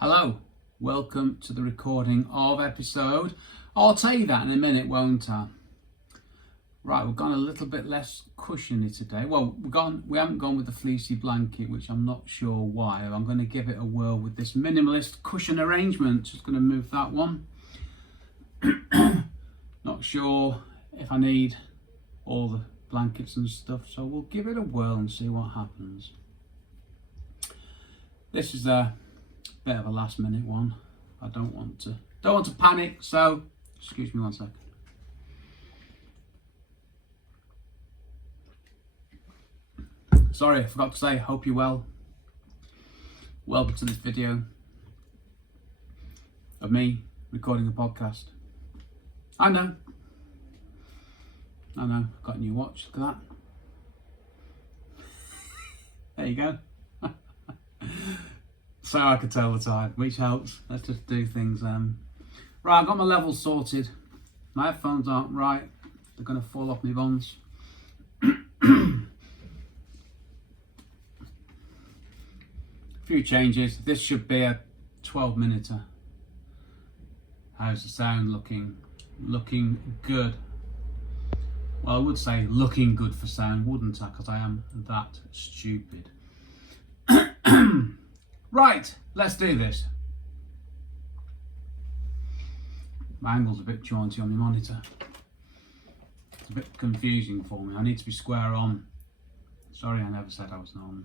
Hello, welcome to the recording of episode. I'll tell you that in a minute, won't I? Right, we've gone a little bit less cushiony today. Well, we haven't gone with the fleecy blanket, which I'm not sure why. I'm going to give it a whirl with this minimalist cushion arrangement. Just going to move that one. Not sure if I need all the blankets and stuff, so we'll give it a whirl and see what happens. This is a bit of a last minute one. I don't want to panic, so excuse me one sec. Sorry, I forgot to say, hope you're well. Welcome to this video of me recording a podcast. I know, I've got a new watch, look at that. There you go. So I can tell the time, which helps. Let's just do things. Right, I've got my levels sorted. My headphones aren't right. They're going to fall off my buns. A few changes. This should be a 12-minuter. How's the sound looking? Looking good. Well, I would say looking good for sound, wouldn't I? Because I am that stupid. Right, let's do this. My angle's a bit jaunty on my monitor. It's a bit confusing for me. I need to be square on. Sorry, I never said I was on.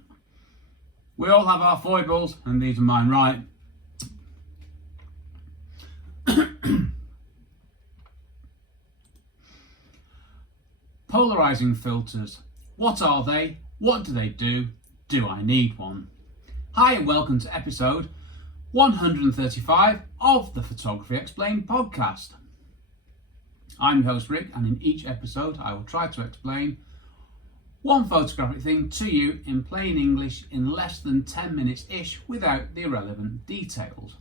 We all have our foibles, and these are mine, right? Polarizing filters. What are they? What do they do? Do I need one? Hi and welcome to episode 135 of the Photography Explained podcast. I'm your host Rick, and in each episode I will try to explain one photographic thing to you in plain English in less than 10 minutes-ish without the irrelevant details.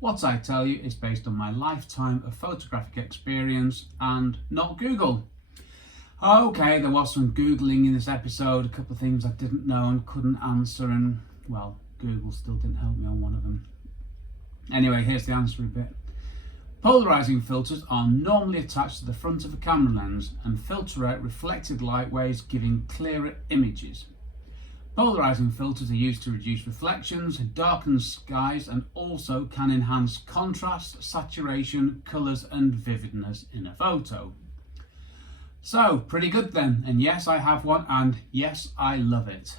What I tell you is based on my lifetime of photographic experience and not Google. Okay, there was some Googling in this episode, a couple of things I didn't know and couldn't answer, and well, Google still didn't help me on one of them. Anyway, here's the answer a bit. Polarizing filters are normally attached to the front of a camera lens and filter out reflected light waves, giving clearer images. Polarizing filters are used to reduce reflections, darken skies, and also can enhance contrast, saturation, colours and vividness in a photo. So, pretty good then, and yes, I have one, and yes, I love it.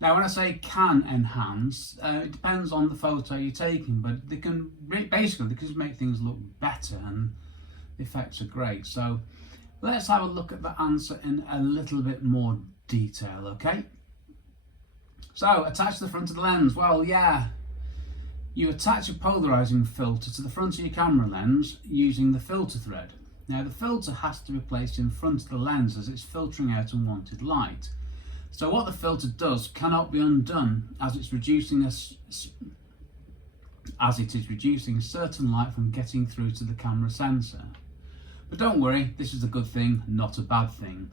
Now, when I say can enhance, it depends on the photo you're taking, but they can basically make things look better, and the effects are great. So let's have a look at the answer in a little bit more detail, okay? So, attach to the front of the lens. Well, yeah, you attach a polarizing filter to the front of your camera lens using the filter thread. Now, the filter has to be placed in front of the lens as it's filtering out unwanted light. So what the filter does cannot be undone, as it is reducing certain light from getting through to the camera sensor. But don't worry, this is a good thing, not a bad thing.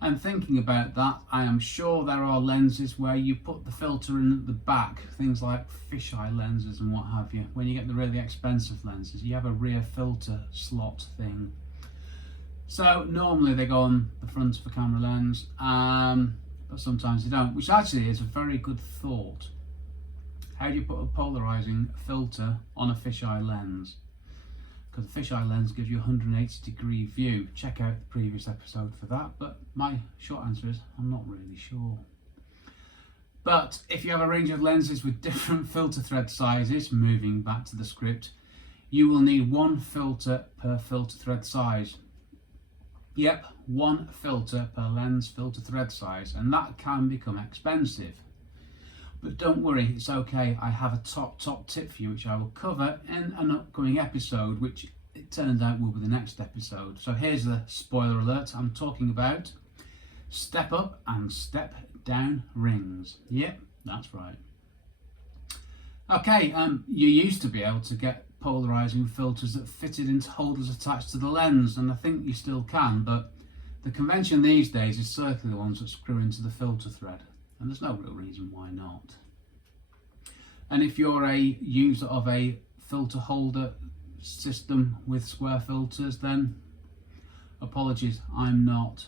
And thinking about that, I am sure there are lenses where you put the filter in at the back, things like fisheye lenses and what have you. When you get the really expensive lenses, you have a rear filter slot thing. So normally they go on the front of a camera lens, but sometimes they don't, which actually is a very good thought. How do you put a polarizing filter on a fisheye lens? Because the fisheye lens gives you a 180-degree view. Check out the previous episode for that, but my short answer is I'm not really sure. But if you have a range of lenses with different filter thread sizes, moving back to the script, you will need one filter per filter thread size. Yep, one filter per lens filter thread size, and that can become expensive. But don't worry, it's okay. I have a top tip for you, which I will cover in an upcoming episode, which it turns out will be the next episode. So here's the spoiler alert. I'm talking about step up and step down rings. Yep, that's right. Okay, you used to be able to get polarizing filters that fitted into holders attached to the lens, and I think you still can, but the convention these days is circular ones that screw into the filter thread, and there's no real reason why not. And if you're a user of a filter holder system with square filters, then apologies, I'm not.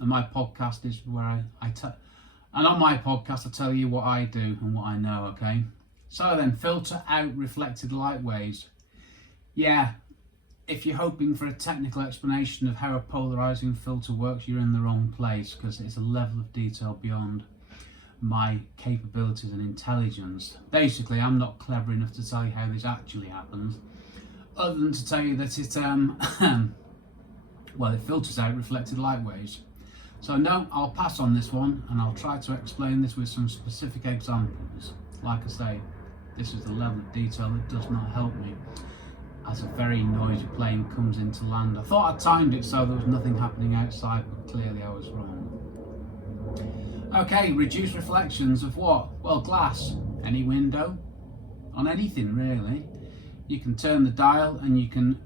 And my podcast is where and on my podcast I tell you what I do and what I know, okay? So then, filter out reflected light waves. Yeah, if you're hoping for a technical explanation of how a polarizing filter works, you're in the wrong place, because it's a level of detail beyond my capabilities and intelligence. Basically, I'm not clever enough to tell you how this actually happens, other than to tell you that it well, it filters out reflected light waves. So no, I'll pass on this one, and I'll try to explain this with some specific examples. Like I say, this is the level of detail that does not help me as a very noisy plane comes into land. I thought I timed it so there was nothing happening outside, but clearly I was wrong. Okay, reduce reflections of what? Well, glass, any window, on anything really. You can turn the dial and you can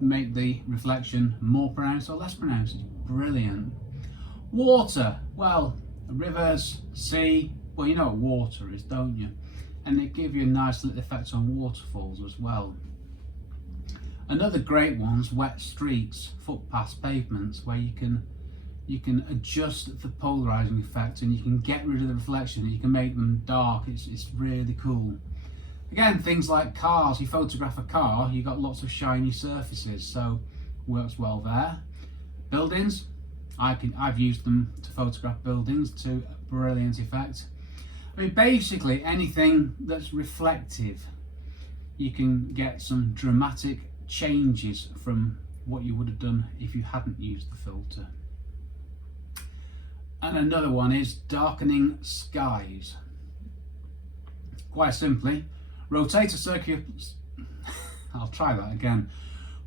make the reflection more pronounced or less pronounced. It's brilliant. Water, well, rivers, sea, well, you know what water is, don't you? And they give you a nice little effect on waterfalls as well. Another great one's wet streets, footpaths, pavements, where you can adjust the polarizing effect and you can get rid of the reflection. You can make them dark. It's really cool. Again, things like cars. You photograph a car, you got lots of shiny surfaces, so works well there. Buildings, I've used them to photograph buildings to a brilliant effect. I mean, basically anything that's reflective, you can get some dramatic changes from what you would have done if you hadn't used the filter. And another one is darkening skies. Quite simply, rotate a circular I'll try that again.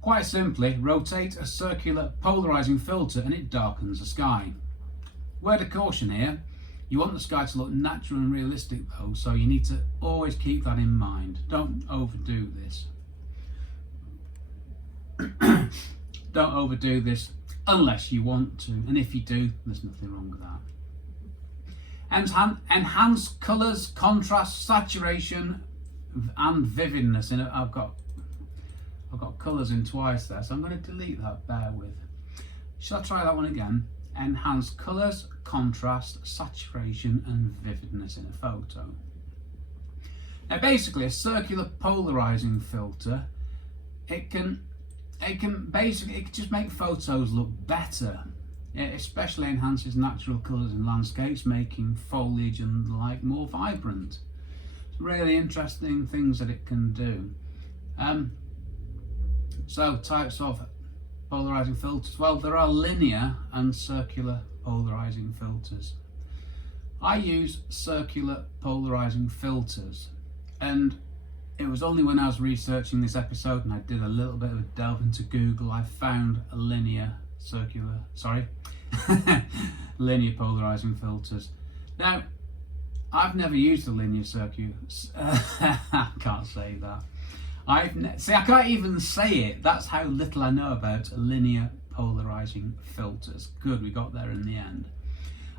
Quite simply, rotate a circular polarizing filter and it darkens the sky. Word of caution here, you want the sky to look natural and realistic though, so you need to always keep that in mind. Don't overdo this. Don't overdo this unless you want to, and if you do, there's nothing wrong with that. Enhance colours, contrast, saturation and vividness. I've got colours in twice there, so I'm going to delete that, bear with. Shall I try that one again? Enhance colours, contrast, saturation and vividness in a photo. Now basically a circular polarizing filter, it can just make photos look better. It especially enhances natural colours in landscapes, making foliage and the like more vibrant. It's really interesting things that it can do. So types of polarizing filters. Well, there are linear and circular polarizing filters. I use circular polarizing filters, and it was only when I was researching this episode and I did a little bit of a delve into Google, I found a linear polarizing filters. Now, I've never used a linear circular. I can't say that. I can't even say it. That's how little I know about linear polarizing filters. Good, we got there in the end.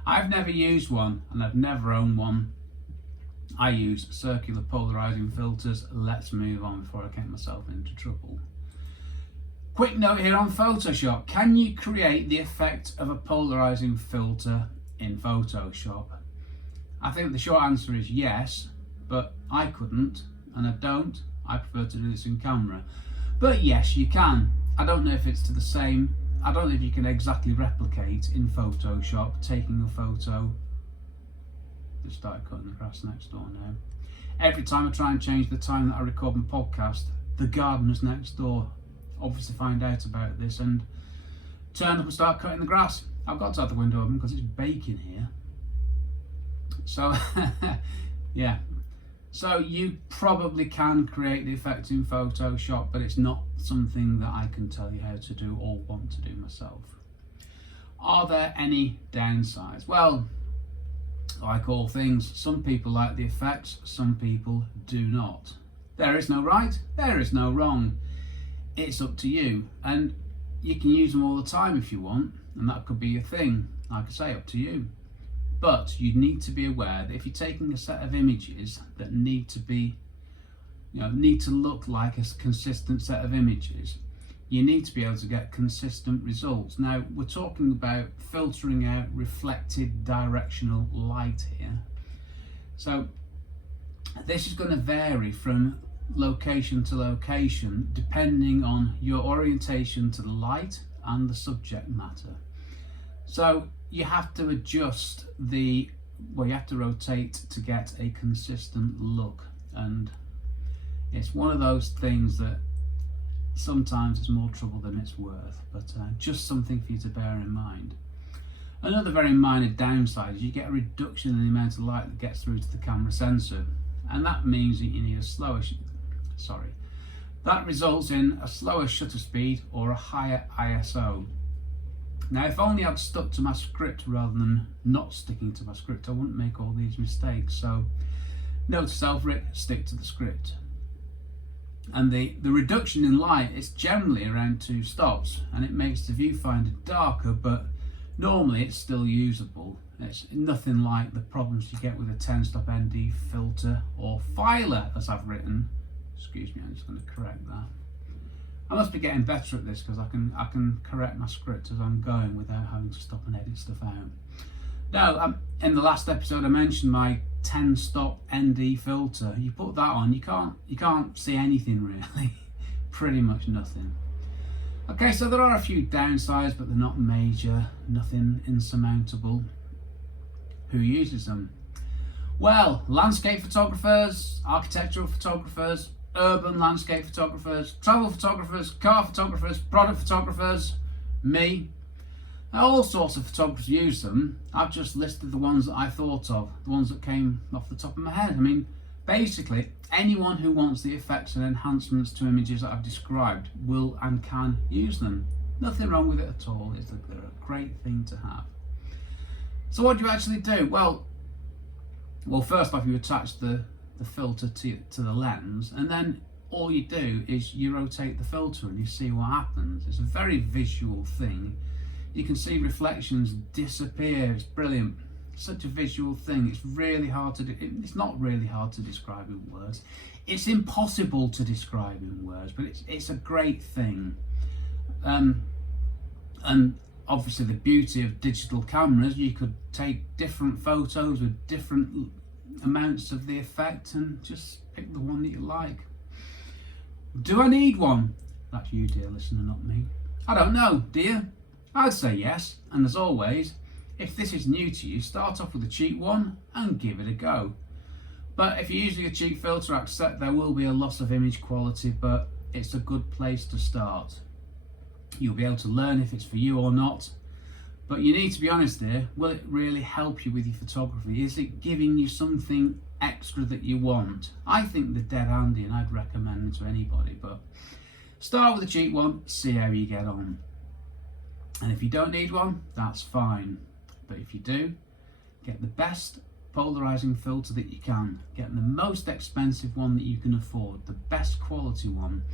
I've never used one and I've never owned one. I use circular polarizing filters. Let's move on before I get myself into trouble. Quick note here on Photoshop. Can you create the effect of a polarizing filter in Photoshop? I think the short answer is yes, but I couldn't and I don't. I prefer to do this in camera. But yes, you can. I don't know if it's to the same, I don't know if you can exactly replicate in Photoshop taking a photo. Just started cutting the grass next door now. Every time I try and change the time that I record my podcast, the gardeners next door obviously find out about this and turn up and start cutting the grass. I've got to have the window open because it's baking here. So yeah. So you probably can create the effect in Photoshop, but it's not something that I can tell you how to do or want to do myself. Are there any downsides? Well, like all things, some people like the effects, some people do not. There is no right, there is no wrong. It's up to you, and you can use them all the time if you want, and that could be your thing. Like I say, up to you. But you need to be aware that if you're taking a set of images that need to look like a consistent set of images, you need to be able to get consistent results. Now, we're talking about filtering out reflected directional light here. So this is going to vary from location to location depending on your orientation to the light and the subject matter. So you have to adjust you have to rotate to get a consistent look, and it's one of those things that sometimes it's more trouble than it's worth, but just something for you to bear in mind. Another very minor downside is you get a reduction in the amount of light that gets through to the camera sensor, and that means that you need that results in a slower shutter speed or a higher ISO. Now, if only I'd stuck to my script rather than not sticking to my script, I wouldn't make all these mistakes. So note to self, Rick, stick to the script. And the reduction in light is generally around 2 stops, and it makes the viewfinder darker, but normally it's still usable. It's nothing like the problems you get with a 10-stop ND filter or filer, as I've written. Excuse me, I'm just going to correct that. I must be getting better at this because I can correct my script as I'm going without having to stop and edit stuff out. Now, in the last episode I mentioned my 10-stop ND filter. You put that on, you can't see anything really, pretty much nothing. Okay, so there are a few downsides, but they're not major, nothing insurmountable. Who uses them? Well, landscape photographers, architectural photographers, urban landscape photographers, travel photographers, car photographers, product photographers, me. All sorts of photographers use them. I've just listed the ones that I thought of, the ones that came off the top of my head. I mean, basically, anyone who wants the effects and enhancements to images that I've described will and can use them. Nothing wrong with it at all. They're a great thing to have. So what do you actually do? Well, first off, you attach the filter to the lens, and then all you do is you rotate the filter and you see what happens. It's a very visual thing. You can see reflections disappear. It's brilliant. Such a visual thing. It's really hard to do. It's not really hard to describe in words. It's impossible to describe in words, but it's a great thing. And obviously the beauty of digital cameras, you could take different photos with different amounts of the effect and just pick the one that you like. Do I need one? That's you, dear listener, not me. I don't know, do you? I'd say yes, and as always, if this is new to you, start off with a cheap one and give it a go. But if you're using a cheap filter, I accept there will be a loss of image quality, but it's a good place to start. You'll be able to learn if it's for you or not, but you need to be honest here. Will it really help you with your photography? Is it giving you something extra that you want? I think they're dead handy and I'd recommend them to anybody, but start with a cheap one, see how you get on. And if you don't need one, that's fine. But if you do, get the best polarizing filter that you can. Get the most expensive one that you can afford, the best quality one,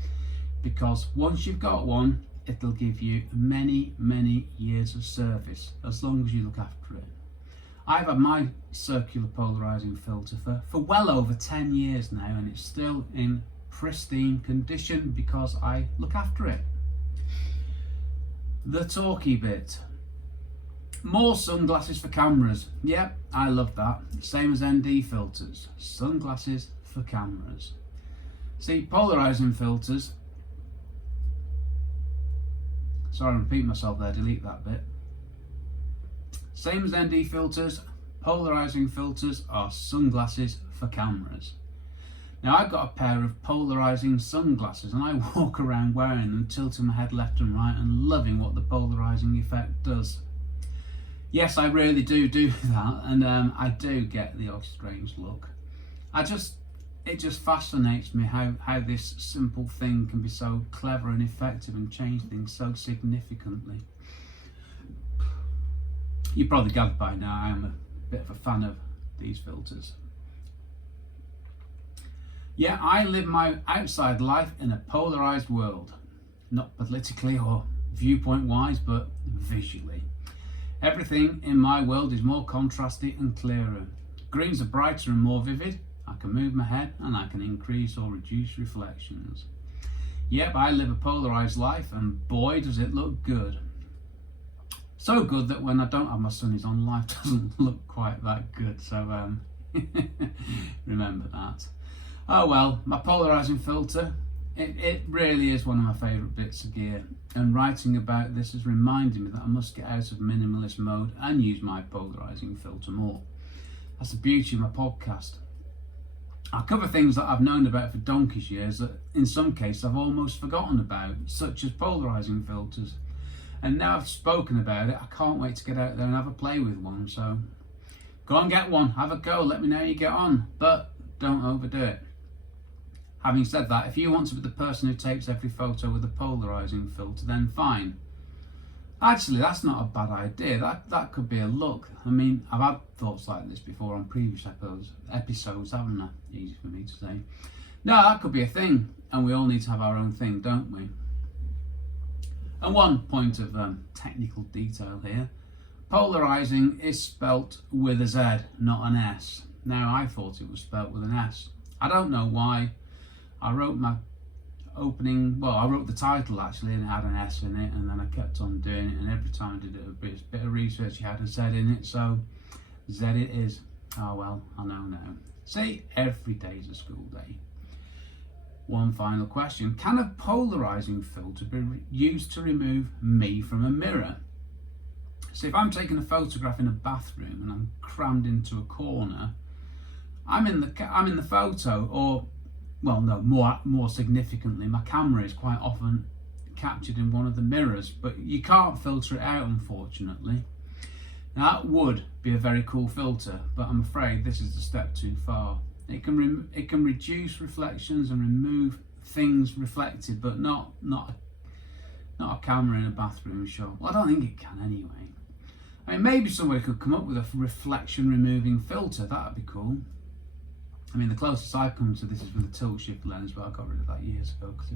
because once you've got one, it'll give you many, many years of service, as long as you look after it. I've had my circular polarizing filter for well over 10 years now, and it's still in pristine condition because I look after it. The talky bit. More sunglasses for cameras. Yep, I love that. Same as ND filters. Sunglasses for cameras. See, polarizing filters. Sorry, I'm repeating myself there, delete that bit. Same as ND filters, polarizing filters are sunglasses for cameras. Now, I've got a pair of polarizing sunglasses and I walk around wearing them, tilting my head left and right and loving what the polarizing effect does. Yes, I really do that, and I do get the odd strange look. It just fascinates me how this simple thing can be so clever and effective and change things so significantly. You probably gathered by now I am a bit of a fan of these filters. Yeah, I live my outside life in a polarized world. Not politically or viewpoint wise, but visually. Everything in my world is more contrasty and clearer. Greens are brighter and more vivid. I can move my head and I can increase or reduce reflections. Yep, I live a polarised life, and boy does it look good. So good that when I don't have my sunnies on, life doesn't look quite that good. So remember that. Oh well, my polarising filter, it really is one of my favourite bits of gear, and writing about this has reminded me that I must get out of minimalist mode and use my polarising filter more. That's the beauty of my podcast. I cover things that I've known about for donkey's years that in some cases I've almost forgotten about, such as polarising filters. And now I've spoken about it, I can't wait to get out there and have a play with one. So go and get one, have a go, let me know how you get on, but don't overdo it. Having said that, if you want to be the person who takes every photo with a polarising filter, then fine. Actually, that's not a bad idea. That could be a look. I mean, I've had thoughts like this before on previous episodes, haven't I? Easy for me to say. No, that could be a thing, and we all need to have our own thing, don't we? And one point of technical detail here. Polarizing is spelt with a Z, not an S. Now, I thought it was spelt with an S. I don't know why. I wrote my I wrote the title actually, and it had an S in it, and then I kept on doing it, and every time I did a bit of research, it had a Z in it, so Z it is. Oh well, I know now. See, every day's a school day. One final question. Can a polarizing filter be used to remove me from a mirror? So if I'm taking a photograph in a bathroom and I'm crammed into a corner, I'm in the photo, or well, no, more significantly, my camera is quite often captured in one of the mirrors, but you can't filter it out, unfortunately. Now, that would be a very cool filter, but I'm afraid this is a step too far. It can reduce reflections and remove things reflected, but not a camera in a bathroom shot. Well, I don't think it can anyway. I mean, maybe somebody could come up with a reflection removing filter. That'd be cool. I mean, the closest I've come to this is with a tilt shift lens, but I got rid of that years ago because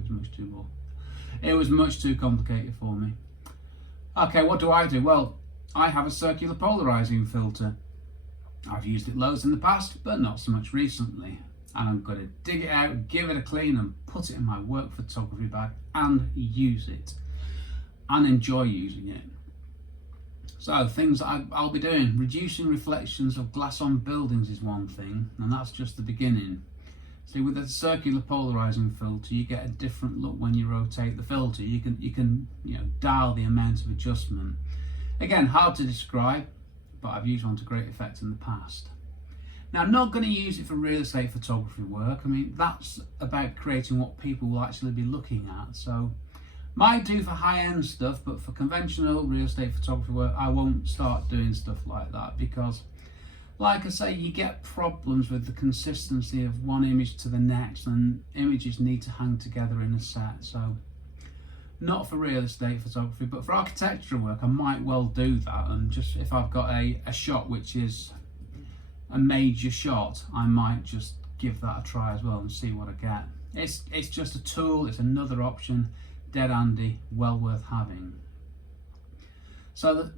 it was much too complicated for me. Okay, what do? Well, I have a circular polarizing filter. I've used it loads in the past, but not so much recently. And I'm going to dig it out, give it a clean, and put it in my work photography bag and use it. And enjoy using it. So, things that I'll be doing. Reducing reflections of glass on buildings is one thing, and that's just the beginning. See, with a circular polarizing filter, you get a different look when you rotate the filter. You can dial the amount of adjustment. Again, hard to describe, but I've used one to great effect in the past. Now, I'm not going to use it for real estate photography work. I mean, that's about creating what people will actually be looking at. So, might do for high-end stuff, but for conventional real estate photography work, I won't start doing stuff like that because, like I say, you get problems with the consistency of one image to the next, and images need to hang together in a set. So, not for real estate photography, but for architectural work, I might well do that. And just if I've got a shot which is a major shot, I might just give that a try as well and see what I get. It's just a tool. It's another option. Dead handy, well worth having. So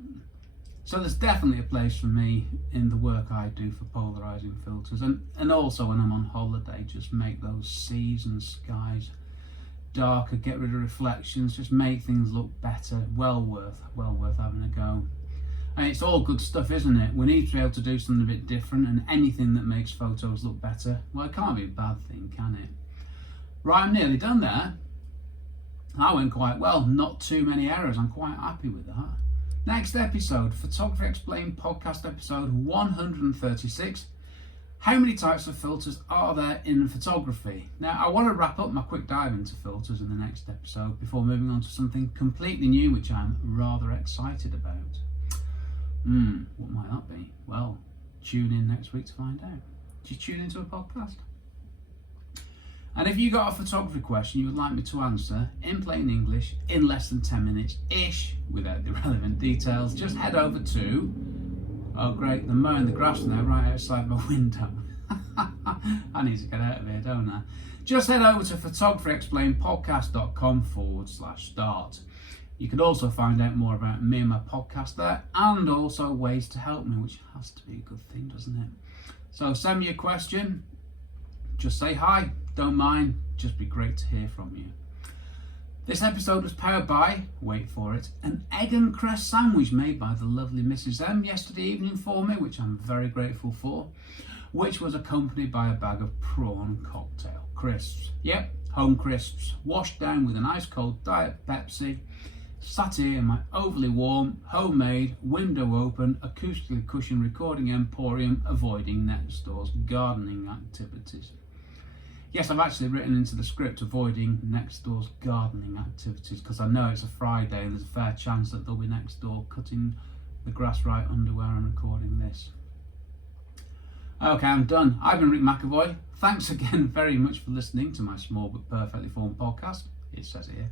there's definitely a place for me in the work I do for polarizing filters, and also when I'm on holiday, just make those seas and skies darker, get rid of reflections, just make things look better. Well worth having a go. And it's all good stuff, isn't it? We need to be able to do something a bit different, and anything that makes photos look better, well, it can't be a bad thing, can it? Right, I'm nearly done there. That went quite well, not too many errors, I'm quite happy with that. Next episode, Photography Explained podcast episode 136. How many types of filters are there in photography? Now, I want to wrap up my quick dive into filters in the next episode before moving on to something completely new, which I'm rather excited about. What might that be? Well, tune in next week to find out. Do you tune into a podcast? And if you got a photography question you would like me to answer in plain English in less than 10 minutes-ish without the relevant details, just head over to, oh great, they're mowing the grass now right outside my window. I need to get out of here, don't I? Just head over to photographyexplainedpodcast.com/start. You can also find out more about me and my podcast there, and also ways to help me, which has to be a good thing, doesn't it? So send me a question, just say hi, don't mind, just be great to hear from you. This episode was powered by, wait for it, an egg and cress sandwich made by the lovely Mrs. M yesterday evening for me, which I'm very grateful for, which was accompanied by a bag of prawn cocktail crisps. Yep, home crisps, washed down with an ice cold Diet Pepsi, sat here in my overly warm, homemade, window open, acoustically cushioned recording emporium, avoiding next door's gardening activities. Yes, I've actually written into the script avoiding next door's gardening activities because I know it's a Friday and there's a fair chance that they'll be next door cutting the grass right under where I'm recording this. Okay, I'm done. I've been Rick McEvoy. Thanks again very much for listening to my small but perfectly formed podcast, it says here,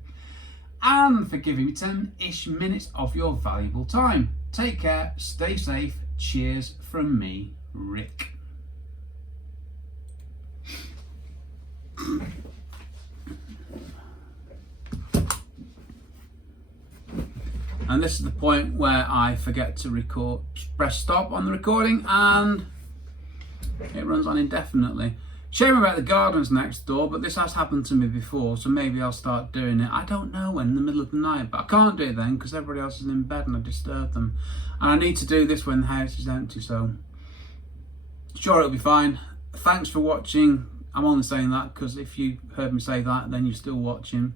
and for giving me 10-ish minutes of your valuable time. Take care, stay safe, cheers from me, Rick. And this is the point where I forget to record, press stop on the recording, and it runs on indefinitely. Shame about the gardens next door, but this has happened to me before, so maybe I'll start doing it. I don't know when, in the middle of the night, but I can't do it then because everybody else is in bed and I disturb them. And I need to do this when the house is empty, so sure, it'll be fine. Thanks for watching. I'm only saying that because if you heard me say that, then you're still watching.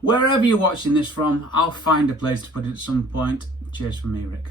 Wherever you're watching this from, I'll find a place to put it at some point. Cheers from me, Rick.